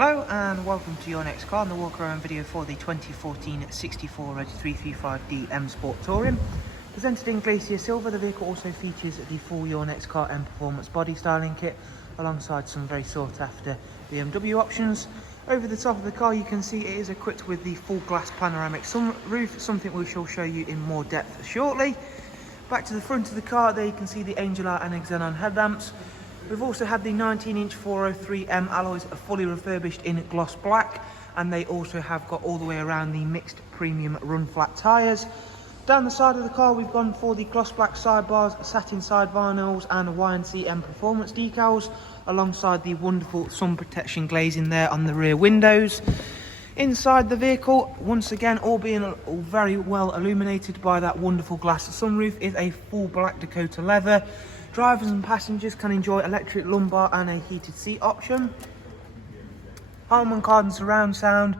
Hello and welcome to your next car and the walk around video for the 2014 64H335D M Sport Touring. Presented in Glacier Silver, the vehicle also features the full Your Next Car Mperformance body styling kit alongside some very sought after BMW options. Over the top of the car you can see it is equipped with the full glass panoramic sunroof, something we shall show you in more depth shortly. Back to the front of the car, there you can see the Angel Eye and Xenon headlamps. We've also had the 19-inch 403M alloys fully refurbished in gloss black, and they also have got all the way around the mixed premium run flat tyres. Down the side of the car we've gone for the gloss black sidebars, satin side vinyls and YNC Mperformance decals, alongside the wonderful sun protection glazing there on the rear windows. Inside the vehicle, once again, all being very well illuminated by that wonderful glass sunroof, is a full black Dakota leather. Drivers and passengers can enjoy electric lumbar and a heated seat option. Harman Kardon surround sound,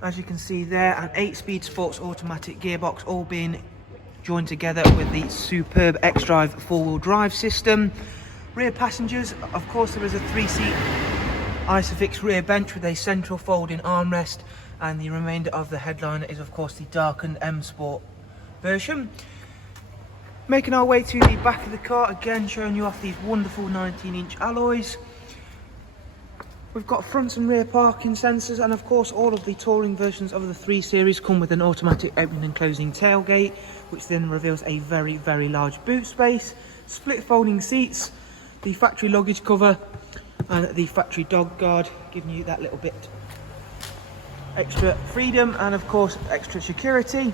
as you can see there, an 8-speed sports automatic gearbox, all being joined together with the superb X-Drive 4-wheel drive system. Rear passengers, of course, there is a 3-seat Isofix rear bench with a central folding armrest, and the remainder of the headliner is of course the darkened M Sport version. Making our way to the back of the car, again showing you off these wonderful 19-inch alloys. We've got front and rear parking sensors, and of course all of the touring versions of the 3 Series come with an automatic opening and closing tailgate, which then reveals a very large boot space, split folding seats, the factory luggage cover and the factory dog guard, giving you that little bit extra freedom and of course extra security.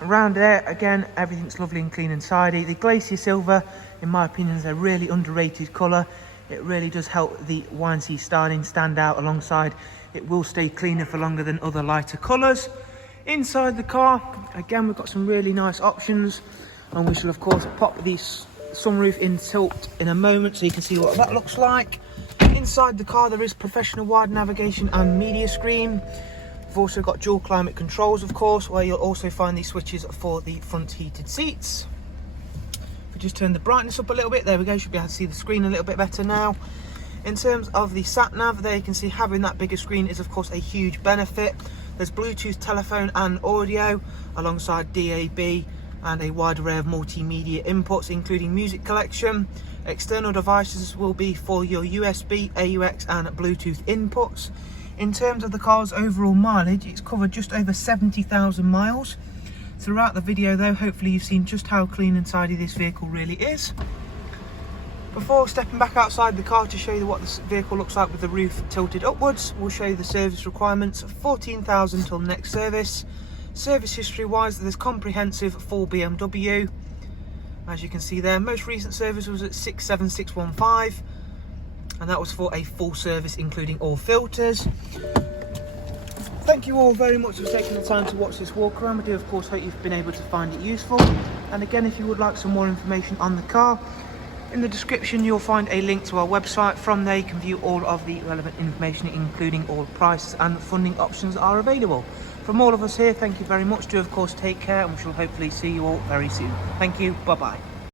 Around there, again, everything's lovely and clean and tidy. The Glacier Silver, in my opinion, is a really underrated colour. It really does help the YNC styling stand out alongside. It will stay cleaner for longer than other lighter colours. Inside the car, again, we've got some really nice options, and we shall of course pop the sunroof in tilt in a moment so you can see what that looks like. Inside the car there is professional wide navigation and media screen. We've also got dual climate controls, of course, where you'll also find the switches for the front heated seats. If we just turn the brightness up a little bit, there we go, should be able to see the screen a little bit better now. In terms of the sat nav, there you can see having that bigger screen is of course a huge benefit. There's Bluetooth, telephone and audio, alongside DAB and a wide array of multimedia inputs, including music collection. External devices will be for your USB, AUX and Bluetooth inputs. In terms of the car's overall mileage, it's covered just over 70,000 miles. Throughout the video though, hopefully you've seen just how clean and tidy this vehicle really is. Before stepping back outside the car to show you what this vehicle looks like with the roof tilted upwards, we'll show you the service requirements. 14,000 till next service. Service history wise, there's comprehensive full BMW. As you can see there, most recent service was at 67615, and that was for a full service including all filters. Thank you all very much for taking the time to watch this walk around. I do of course hope you've been able to find it useful, and again, if you would like some more information on the car, in the description you'll find a link to our website. From there you can view all of the relevant information, including all prices and funding options that are available. From all of us here, thank you very much. Do of course take care, and we shall hopefully see you all very soon. Thank you, bye bye.